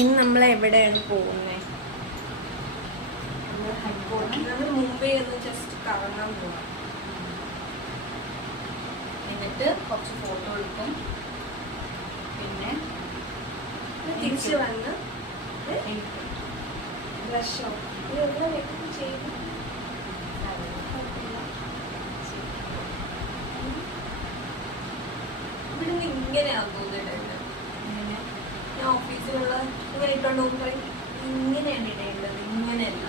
ഇന്ന് നമ്മൾ എവിടെയാണ് പോകുന്നത്? നമ്മൾ മുംബൈ ഒന്ന് ജസ്റ്റ് കറങ്ങാൻ പോവാം. എന്നിട്ട് കുറച്ച് ഫോട്ടോ എടുക്കും. പിന്നെ തിരിച്ച് വന്ന് ബ്രഷോ ചെയ്തു. ഇവിടുന്ന് ഇങ്ങനെയാ തോന്നിയിട്ടുണ്ട്. ഞാൻ ഓഫീസിലുള്ള ഇങ്ങനെ ഇട്ടോണ്ട് പോകുമ്പോൾ ഇങ്ങനെയാണ് ഇടേണ്ടത്, ഇങ്ങനെയല്ല.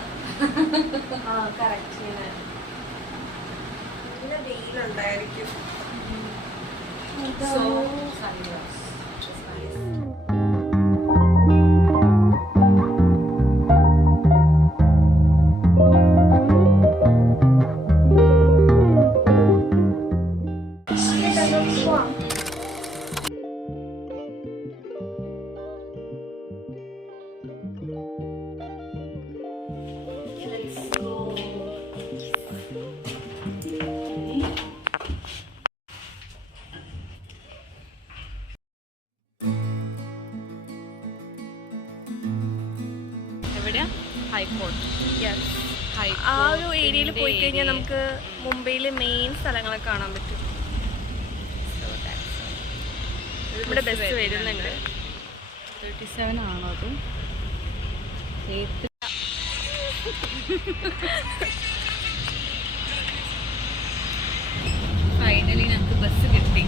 ആ കറക്റ്റ് ഇങ്ങനെ നല്ല വെയിലുണ്ടായിരിക്കും. So, sunglass. Just nice. ആ ഒരു ഏരിയയിൽ പോയി കഴിഞ്ഞാൽ നമുക്ക് മുംബൈയിലെ മെയിൻ സ്ഥലങ്ങളൊക്കെ കാണാൻ പറ്റും. ഇവിടെ ബസ് വരുന്നുണ്ട്. 37 ആണോ അത്? ഫൈനലി ഞങ്ങൾക്ക് ബസ് കിട്ടി.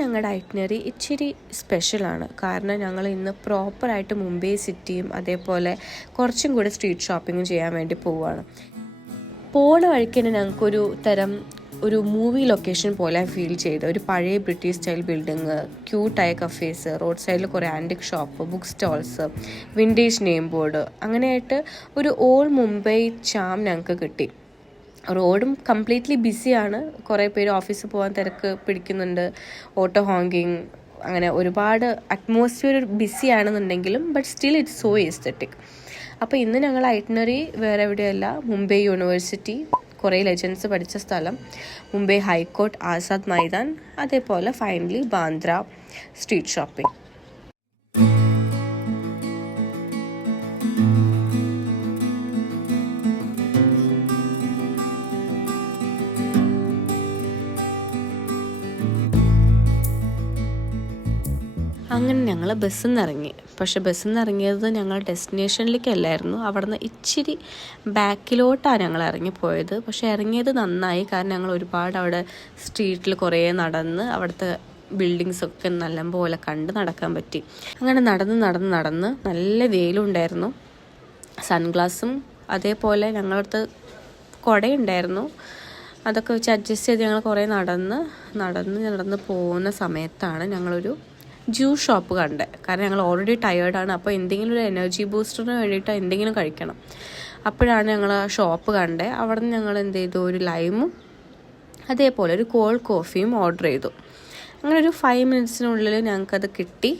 ഞങ്ങളുടെ ഐറ്റിനറി ഇച്ചിരി സ്പെഷ്യലാണ്. കാരണം ഞങ്ങൾ ഇന്ന് പ്രോപ്പറായിട്ട് മുംബൈ സിറ്റിയും അതേപോലെ കുറച്ചും കൂടി സ്ട്രീറ്റ് ഷോപ്പിങ്ങും ചെയ്യാൻ വേണ്ടി പോവുകയാണ്. പോണ വഴിക്ക് തന്നെ ഞങ്ങൾക്കൊരു തരം ഒരു മൂവി ലൊക്കേഷൻ പോലെ ഫീൽ ചെയ്ത്, ഒരു പഴയ ബ്രിട്ടീഷ് സ്റ്റൈൽ ബിൽഡിങ്, ക്യൂട്ടായ കഫേസ്, റോഡ് സൈഡിൽ കുറേ antique shop, book stalls, vintage name board, അങ്ങനെയായിട്ട് ഒരു ഓൾ മുംബൈ ചാം ഞങ്ങൾക്ക് കിട്ടി. റോഡും കംപ്ലീറ്റ്ലി ബിസിയാണ്. കുറേ പേര് ഓഫീസിൽ പോകാൻ തിരക്ക് പിടിക്കുന്നുണ്ട്, ഓട്ടോ ഹോങ്കിങ്, അങ്ങനെ ഒരുപാട് അറ്റ്മോസ്ഫിയർ ബിസി ആണെന്നുണ്ടെങ്കിലും but still it's so aesthetic. അപ്പോൾ ഇന്ന് ഞങ്ങൾ ഐറ്റിനറി വേറെ എവിടെയല്ല, മുംബൈ യൂണിവേഴ്സിറ്റി, കുറേ ലെജൻഡ്സ് പഠിച്ച സ്ഥലം, മുംബൈ ഹൈക്കോർട്ട്, ആസാദ് മൈതാൻ, അതേപോലെ ഫൈനലി ബാന്ദ്ര സ്ട്രീറ്റ് ഷോപ്പിംഗ്. അങ്ങനെ ഞങ്ങൾ ബസ്സിൽ നിന്ന് ഇറങ്ങി. പക്ഷേ ബസ്സിൽ നിന്ന് ഇറങ്ങിയത് ഞങ്ങൾ ഡെസ്റ്റിനേഷനിലേക്കല്ലായിരുന്നു, അവിടെ നിന്ന് ഇച്ചിരി ബാക്കിലോട്ടാണ് ഞങ്ങൾ ഇറങ്ങിപ്പോയത്. പക്ഷേ ഇറങ്ങിയത് നന്നായി, കാരണം ഞങ്ങൾ ഒരുപാട് അവിടെ സ്ട്രീറ്റിൽ കുറേ നടന്ന് അവിടുത്തെ ബിൽഡിങ്സൊക്കെ നല്ലപോലെ കണ്ട് നടക്കാൻ പറ്റി. അങ്ങനെ നടന്ന് നല്ല വെയിലുണ്ടായിരുന്നു. സൺഗ്ലാസും അതേപോലെ ഞങ്ങളടുത്ത് കുടയുണ്ടായിരുന്നു. അതൊക്കെ വെച്ച് അഡ്ജസ്റ്റ് ചെയ്ത് ഞങ്ങൾ കുറേ നടന്ന് പോകുന്ന സമയത്താണ് ഞങ്ങളൊരു ജ്യൂസ് ഷോപ്പ് കണ്ടത്. കാരണം ഞങ്ങൾ ഓൾറെഡി ടയേർഡാണ്. അപ്പോൾ എന്തെങ്കിലും ഒരു എനർജി ബൂസ്റ്ററിന് വേണ്ടിയിട്ട് എന്തെങ്കിലും കഴിക്കണം. അപ്പോഴാണ് ഞങ്ങൾ ആ ഷോപ്പ് കണ്ടത്. അവിടെ നിന്ന് ഞങ്ങൾ എന്ത് ചെയ്തു, ഒരു ലൈമും അതേപോലെ ഒരു കോൾഡ് കോഫിയും ഓർഡർ ചെയ്തു. അങ്ങനെ ഒരു 5 മിനിറ്റ്സിനുള്ളിൽ ഞങ്ങൾക്കത് കിട്ടി.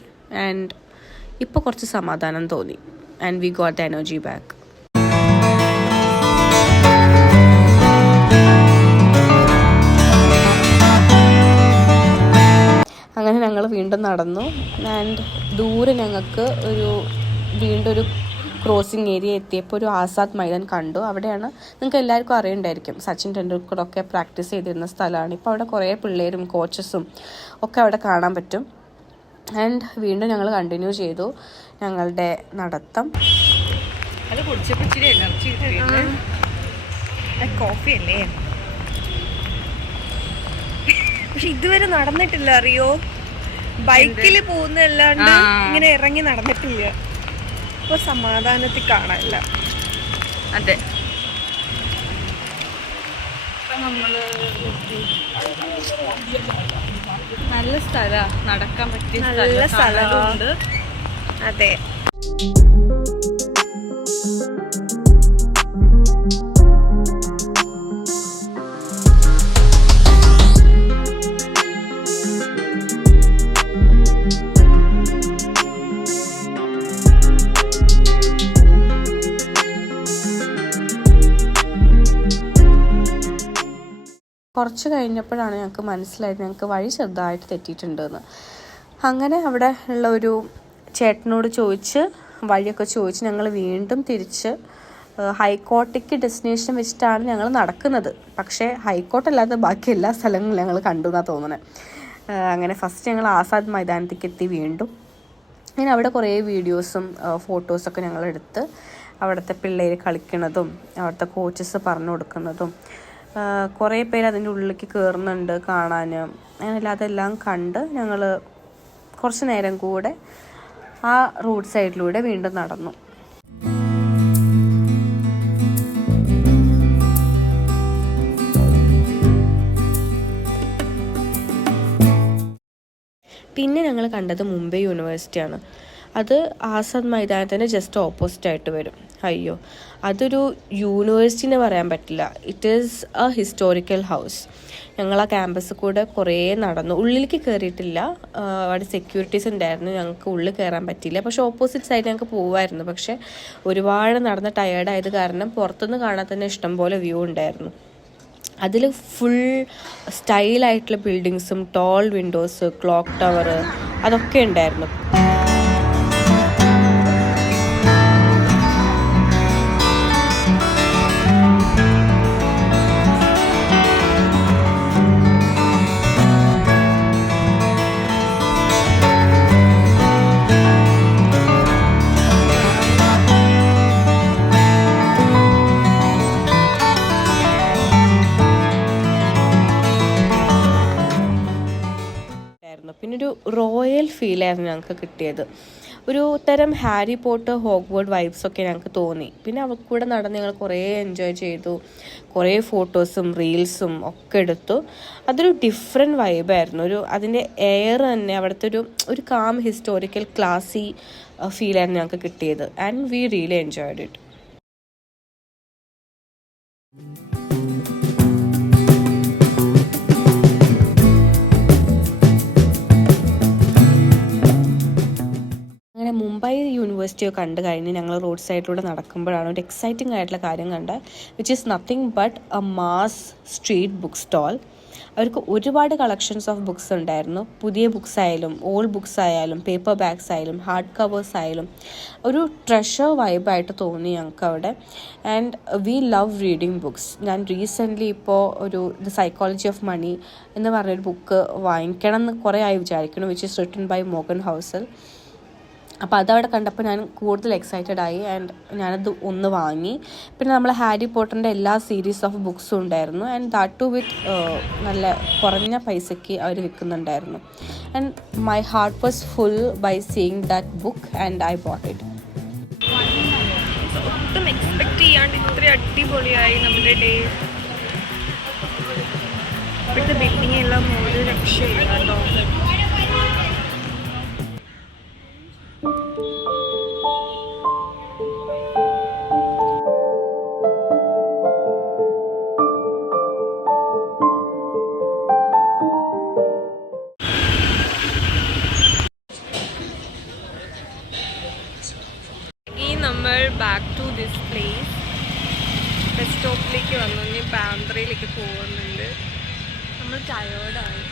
ആൻഡ് ഇപ്പോൾ കുറച്ച് സമാധാനം തോന്നി. And we got the energy back. അങ്ങനെ ഞങ്ങൾ വീണ്ടും നടന്നു. ആൻഡ് ദൂരെ ഞങ്ങൾക്ക് വീണ്ടും ഒരു ക്രോസിങ് ഏരിയ എത്തിയപ്പോൾ ഒരു ആസാദ് മൈതാൻ കണ്ടു. അവിടെയാണ്, നിങ്ങൾക്ക് എല്ലാവർക്കും അറിയണ്ടായിരിക്കും, സച്ചിൻ ടെണ്ടുൽക്കറൊക്കെ പ്രാക്ടീസ് ചെയ്തിരുന്ന സ്ഥലമാണ്. ഇപ്പോൾ അവിടെ കുറേ പിള്ളേരും കോച്ചസും ഒക്കെ അവിടെ കാണാൻ പറ്റും. ആൻഡ് വീണ്ടും ഞങ്ങൾ കണ്ടിന്യൂ ചെയ്തു ഞങ്ങളുടെ നടത്തം. അത് കുടിച്ചപ്പോൾ ഇച്ചിരി എനർജി കോഫി അല്ലേ. പക്ഷെ ഇതുവരെ നടന്നിട്ടില്ല, അറിയോ? ബൈക്കിൽ പോകുന്നതല്ലാണ്ട് ഇങ്ങനെ ഇറങ്ങി നടന്നിട്ടില്ല. ഇപ്പൊ സമാധാനത്തിൽ കാണാനില്ല. അതെ, നമ്മള് നല്ല സ്ഥലമാണ്, നടക്കാൻ പറ്റിയ നല്ല സ്ഥലമുണ്ട്. അതെ. കുറച്ച് കഴിഞ്ഞപ്പോഴാണ് ഞങ്ങൾക്ക് മനസ്സിലായത് ഞങ്ങൾക്ക് വഴി ചെറുതായിട്ട് തെറ്റിയിട്ടുണ്ടെന്ന്. അങ്ങനെ അവിടെ ഉള്ള ഒരു ചേട്ടനോട് ചോദിച്ച് വഴിയൊക്കെ ചോദിച്ച് ഞങ്ങൾ വീണ്ടും തിരിച്ച് ഹൈക്കോട്ടയ്ക്ക് ഡെസ്റ്റിനേഷൻ വെച്ചിട്ടാണ് ഞങ്ങൾ നടക്കുന്നത്. പക്ഷേ ഹൈക്കോട്ടല്ലാതെ ബാക്കി എല്ലാ സ്ഥലങ്ങളും ഞങ്ങൾ കണ്ടു എന്നാണ് തോന്നുന്നത്. അങ്ങനെ ഫസ്റ്റ് ഞങ്ങൾ ആസാദ് മൈതാനത്തേക്ക് എത്തി വീണ്ടും. അങ്ങനെ അവിടെ കുറേ വീഡിയോസും ഫോട്ടോസൊക്കെ ഞങ്ങളെടുത്ത് അവിടുത്തെ പിള്ളേർ കളിക്കുന്നതും അവിടുത്തെ കോച്ചസ് പറഞ്ഞു കൊടുക്കുന്നതും കുറേ പേര് അതിൻ്റെ ഉള്ളിലേക്ക് കയറുന്നുണ്ട് കാണാൻ. അങ്ങനെ അതെല്ലാം കണ്ട് ഞങ്ങൾ കുറച്ച് നേരം കൂടെ ആ റോഡ് സൈഡിലൂടെ വീണ്ടും നടന്നു. പിന്നെ ഞങ്ങൾ കണ്ടത് മുംബൈ യൂണിവേഴ്സിറ്റിയാണ്. അത് ആസാദ് മൈതാനത്തിന് ജസ്റ്റ് ഓപ്പോസിറ്റായിട്ട് വരും. അയ്യോ, അതൊരു യൂണിവേഴ്സിറ്റി എന്ന് പറയാൻ പറ്റില്ല. It is A historical house. ഞങ്ങൾ ആ ക്യാമ്പസിൽ കൂടെ കുറേ നടന്നു. ഉള്ളിലേക്ക് കയറിയിട്ടില്ല, അവിടെ സെക്യൂരിറ്റീസ് ഉണ്ടായിരുന്നു, ഞങ്ങൾക്ക് ഉള്ളിൽ കയറാൻ പറ്റിയില്ല. പക്ഷേ ഓപ്പോസിറ്റ് സൈഡ് ഞങ്ങൾക്ക് പോകുമായിരുന്നു. പക്ഷേ ഒരുപാട് നടന്ന് ടയേർഡായത് കാരണം പുറത്തുനിന്ന് കാണാൻ തന്നെ ഇഷ്ടംപോലെ വ്യൂ ഉണ്ടായിരുന്നു. അതിൽ ഫുൾ സ്റ്റൈലായിട്ടുള്ള ബിൽഡിങ്സും ടോൾ വിൻഡോസ്, ക്ലോക്ക് ടവർ അതൊക്കെ ഉണ്ടായിരുന്നു. പിന്നെ ഒരു റോയൽ ഫീലായിരുന്നു ഞങ്ങൾക്ക് കിട്ടിയത്. ഒരു തരം ഹാരി പോട്ടർ ഹോഗ്വേർഡ് വൈബ്സൊക്കെ ഞങ്ങൾക്ക് തോന്നി. പിന്നെ അവർക്ക് കൂടെ നടന്ന് ഞങ്ങൾ കുറേ എൻജോയ് ചെയ്തു. കുറേ ഫോട്ടോസും റീൽസും ഒക്കെ എടുത്തു. അതൊരു ഡിഫറെൻറ്റ് വൈബായിരുന്നു. അതിൻ്റെ എയർ തന്നെ അവിടുത്തെ ഒരു കാം ഹിസ്റ്റോറിക്കൽ ക്ലാസി ഫീലായിരുന്നു ഞങ്ങൾക്ക് കിട്ടിയത്. And we really enjoyed it. അങ്ങനെ മുംബൈ യൂണിവേഴ്സിറ്റിയോ കണ്ടു കഴിഞ്ഞ് ഞങ്ങൾ റോഡ് സൈഡിലൂടെ നടക്കുമ്പോഴാണ് ഒരു എക്സൈറ്റിംഗ് ആയിട്ടുള്ള കാര്യം കണ്ടത്. Which is nothing but a mass street book stall. അവർക്ക് ഒരുപാട് കളക്ഷൻസ് ഓഫ് ബുക്സ് ഉണ്ടായിരുന്നു. പുതിയ ബുക്സ് ആയാലും ഓൾഡ് ബുക്സ് ആയാലും പേപ്പർ ബാഗ്സ് ആയാലും ഹാർഡ് കവേഴ്സ് ആയാലും ഒരു ട്രഷർ വൈബായിട്ട് തോന്നി ഞങ്ങൾക്ക് അവിടെ. And we love reading books. ഞാൻ റീസെൻ്റ്ലി ഇപ്പോൾ ദ സൈക്കോളജി ഓഫ് മണി എന്ന് പറഞ്ഞൊരു ബുക്ക് വാങ്ങിക്കണം എന്ന് കുറേ ആയി വിചാരിക്കുന്നു. Which is written by Morgan Housel. അപ്പോൾ അതവിടെ കണ്ടപ്പോൾ ഞാൻ കൂടുതൽ എക്സൈറ്റഡ് ആയി ആൻഡ് ഞാനത് ഒന്ന് വാങ്ങി. പിന്നെ നമ്മൾ ഹാരി പോട്ടറിൻ്റെ എല്ലാ സീരീസ് ഓഫ് ബുക്സും ഉണ്ടായിരുന്നു. ആൻഡ് ദാറ്റ് ടു വിത്ത് നല്ല കുറഞ്ഞ പൈസയ്ക്ക് അവർ വിൽക്കുന്നുണ്ടായിരുന്നു. And my heart was full by seeing that book and I bought it. ഒട്ടും എക്സ്പെക്ട് ചെയ്യാണ്ട് ഇത്രയും അടിപൊളിയായി നമ്മുടെ ഡേ. ഇപ്പോഴത്തെ ബിൽഡിംഗ് എല്ലാം ഒരു രക്ഷയില്ല കേട്ടോ. നമ്മൾ back to this place bus സ്റ്റോപ്പിലേക്ക് വന്നു. ഇനി ബാന്ദ്രയിലേക്ക് പോകുന്നുണ്ട്. നമ്മൾ ടയേർഡായി.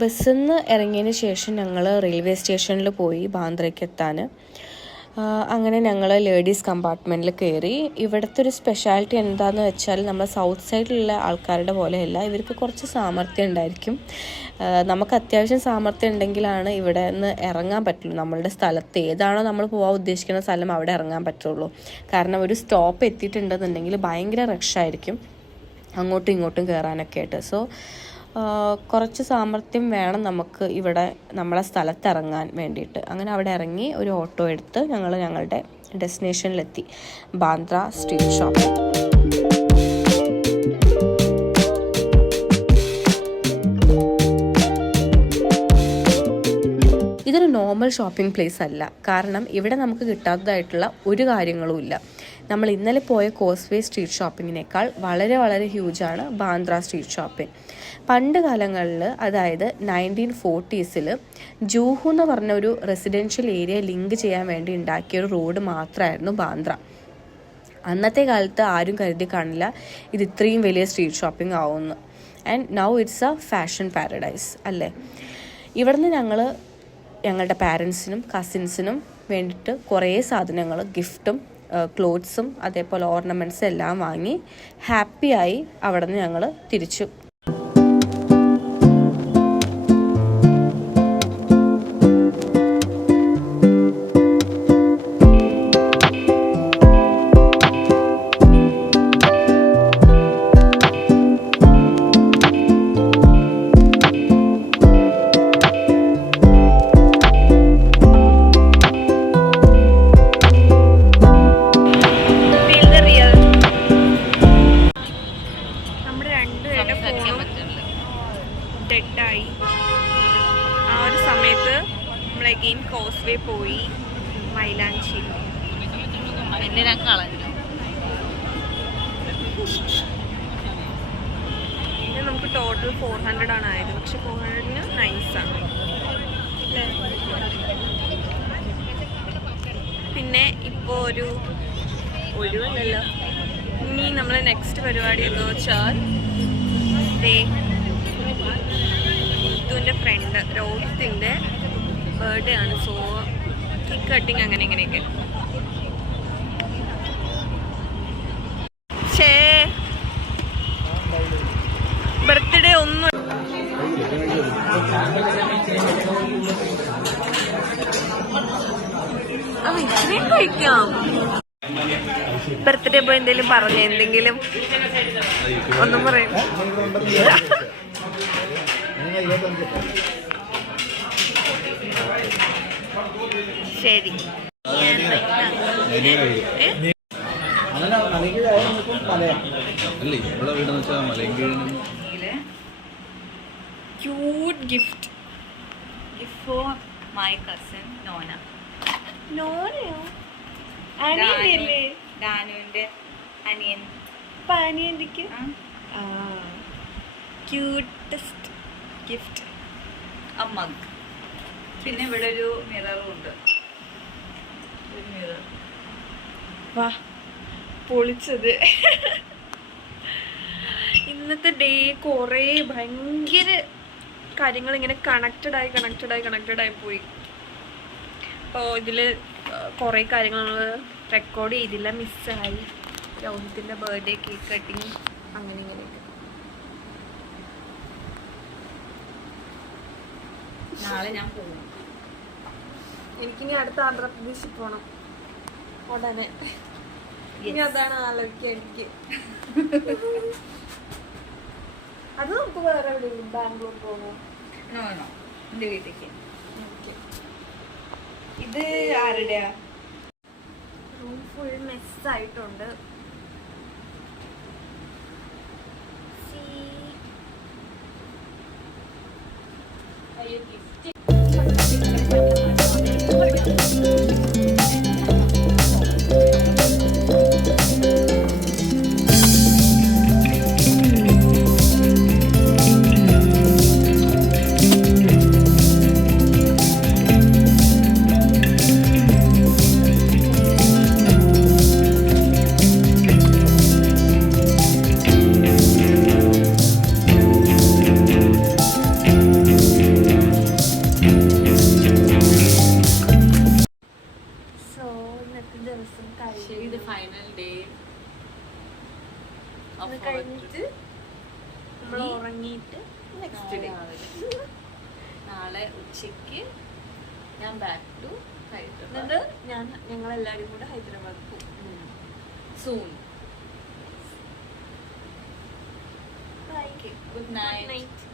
ബസ്സിൽ നിന്ന് ഇറങ്ങിയതിന് ശേഷം ഞങ്ങൾ റെയിൽവേ സ്റ്റേഷനിൽ പോയി ബാന്ദ്രയ്ക്ക് എത്താൻ. അങ്ങനെ ഞങ്ങൾ ലേഡീസ് കമ്പാർട്ട്മെൻറ്റിൽ കയറി. ഇവിടുത്തെ ഒരു സ്പെഷ്യാലിറ്റി എന്താണെന്ന് വെച്ചാൽ നമ്മൾ സൗത്ത് സൈഡിലുള്ള ആൾക്കാരുടെ പോലെയല്ല, ഇവർക്ക് കുറച്ച് സാമർഥ്യം ഉണ്ടായിരിക്കും. നമുക്ക് അത്യാവശ്യം സാമർഥ്യം ഉണ്ടെങ്കിലാണ് ഇവിടെ നിന്ന് ഇറങ്ങാൻ പറ്റുള്ളൂ. നമ്മളുടെ സ്ഥലത്ത് ഏതാണോ നമ്മൾ പോകാൻ ഉദ്ദേശിക്കുന്ന സ്ഥലം അവിടെ ഇറങ്ങാൻ പറ്റുള്ളൂ. കാരണം ഒരു സ്റ്റോപ്പ് എത്തിയിട്ടുണ്ടെന്നുണ്ടെങ്കിൽ ഭയങ്കര റഷായിരിക്കും അങ്ങോട്ടും ഇങ്ങോട്ടും കയറാനൊക്കെ ആയിട്ട്. സോ കുറച്ച് സാമർഥ്യം വേണം നമുക്ക് ഇവിടെ നമ്മളെ സ്ഥലത്ത് ഇറങ്ങാൻ വേണ്ടിയിട്ട്. അങ്ങനെ അവിടെ ഇറങ്ങി ഒരു ഓട്ടോ എടുത്ത് ഞങ്ങൾ ഞങ്ങളുടെ ഡെസ്റ്റിനേഷനിലെത്തി, ബാന്ദ്ര സ്ട്രീറ്റ് ഷോപ്പ്. ഇതൊരു നോർമൽ ഷോപ്പിംഗ് പ്ലേസ് അല്ല. കാരണം ഇവിടെ നമുക്ക് കിട്ടാത്തതായിട്ടുള്ള ഒരു കാര്യങ്ങളും ഇല്ല. നമ്മൾ ഇന്നലെ പോയ കോസ്വേ സ്ട്രീറ്റ് ഷോപ്പിങ്ങിനേക്കാൾ വളരെ വളരെ ഹ്യൂജാണ് ബാന്ദ്ര സ്ട്രീറ്റ് ഷോപ്പിംഗ്. പണ്ട് കാലങ്ങളിൽ, അതായത് 1940s ജൂഹു എന്ന് പറഞ്ഞ ഒരു റെസിഡൻഷ്യൽ ഏരിയ ലിങ്ക് ചെയ്യാൻ വേണ്ടി ഉണ്ടാക്കിയ ഒരു റോഡ് മാത്രമായിരുന്നു ബാന്ദ്ര. അന്നത്തെ കാലത്ത് ആരും കരുതി കാണില്ല ഇത് ഇത്രയും വലിയ സ്ട്രീറ്റ് ഷോപ്പിംഗ് ആവുമെന്ന്. And now it's A fashion paradise അല്ലേ. ഇവിടുന്ന് ഞങ്ങൾ ഞങ്ങളുടെ പാരൻസിനും കസിൻസിനും വേണ്ടിയിട്ട് കുറേ സാധനങ്ങൾ, ഗിഫ്റ്റും ക്ലോത്ത്സും അതേപോലെ ഓർണമെൻറ്റ്സും എല്ലാം വാങ്ങി ഹാപ്പിയായി അവിടെ നിന്ന് ഞങ്ങൾ തിരിച്ചു. ഡെഡായി. ആ ഒരു സമയത്ത് നമ്മൾ അഗെയിൻ കോസ്വേ പോയി മൈലാഞ്ചി. എന്നെ ഞാൻ കളഞ്ഞു. പിന്നെ നമുക്ക് ടോട്ടൽ 400 ആണ് ആയത്. പക്ഷെ 400-ന് നൈസാണ് അല്ലേ. പിന്നെ ഇപ്പോൾ ഒരു അല്ലല്ലോ, ഇനി നമ്മൾ നെക്സ്റ്റ് പരിപാടി എന്ന് വെച്ചാൽ ഋതുവിൻ്റെ ഫ്രണ്ട് റോഹിത്തിൻ്റെ ബർത്ത്ഡേ ആണ്. സോ കേക്ക് കട്ടിങ് അങ്ങനെ ഇങ്ങനെയൊക്കെ. ബർത്ത്ഡേ ഒന്നും ഇത്രയും കഴിക്കാം. ബർത്ത്ഡേ പോയി എന്തെങ്കിലും പറഞ്ഞേ, എന്തെങ്കിലും ഒന്നും പറയും. ശരി, cute gift for my cousin Nona. നോനയോ? അനിയന്റെ ഡാനുവിന്റെ അനിയൻ. അനിയന്റെക്ക് ക്യൂട്ടസ്റ്റ് ഗിഫ്റ്റ്. ആ മഗ്. പിന്നെ ഇവിടെ ഒരു മിററും ഉണ്ട്. ഒരു മിറർ. വാ, പൊളിച്ചത്. ഇന്നത്തെ ഡേ കുറേ ഭയങ്കര കാര്യങ്ങൾ ഇങ്ങനെ കണക്റ്റഡായി പോയി. അപ്പോൾ ഇതിൽ കുറേ കാര്യങ്ങൾ നമ്മൾ റെക്കോർഡ് ചെയ്തില്ല, മിസ്സായി. രോഹിത്തിൻ്റെ ബർത്ത്ഡേ കേക്ക് കട്ടിങ് അങ്ങനെ ഇങ്ങനെയൊക്കെ. നാളെ ഞാൻ പോകും. എനിക്കിനി അടുത്ത ആന്ധ്രാപ്രദേശിൽ പോകണം ഉടനെ. ഇനി അതാണ് ആലോചിക്കുക എനിക്ക്. അത് നമുക്ക് വേറെ എവിടെയും ബാംഗ്ലൂർ പോകുമോ? എൻ്റെ വീട്ടിലേക്ക്. ഇത് ആരുടെയാ? Room full മെസ്സായിട്ടുണ്ട്. ഇത് ഫൈനൽ ഡേ കഴിഞ്ഞിട്ട് നമ്മൾ ഉറങ്ങിയിട്ട് നെക്സ്റ്റ് ഡേ നാളെ ഉച്ചയ്ക്ക് ഞാൻ ബാക്ക് ടു ഹൈദരാബാദ്. എന്നിട്ട് ഞങ്ങളെല്ലാവരും കൂടെ ഹൈദരാബാദ് പോകും സൂൺ. Good night.